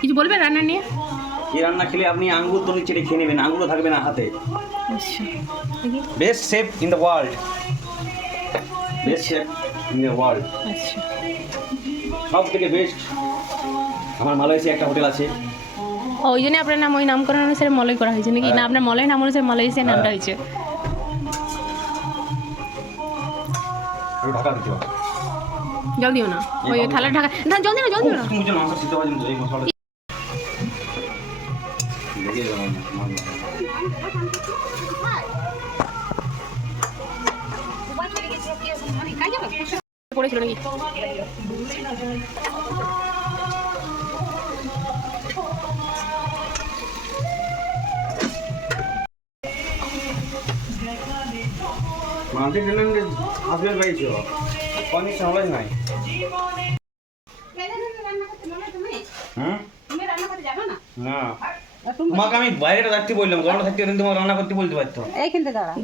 কিছু বলবেন রান্না নিয়ে? এই রান্না খেলে আপনি আঙ্গুর তো নিচে খেয়ে নেবেন, আঙ্গুরও থাকবে না হাতে। আচ্ছা, দেখি। Best chef in the world, best chef in the world, আচ্ছা, সব থেকে বেস্ট। আমার মালয়েশিয়া একটা হোটেল আছে। ওই জন্য আপনার নাম ওই নামকরণ অনুসারে মলয় করা হয়েছে নাকি? না আপনার মলয় নাম অনুসারে মালয়েশিয়া নামটা হয়েছে? ঢাকা দিতে হবে। জল দিও না, ওই থালা ঢাকা না, জল দিও না, জল দিও না। মুঝে মাংস সিদ্ধ হওয়ার জন্য এই মশলা পড়েছিল নাকি? মাঝে গেলেন যে আসবে পাইছো পানি সামলাই নাই। হুম, না তোমাকে আমি বাইরে থাকতে বললাম, গরমে থাকতে তোমাকে রান্না করতে বলতে পারতো। এইখানতে দাঁড়া।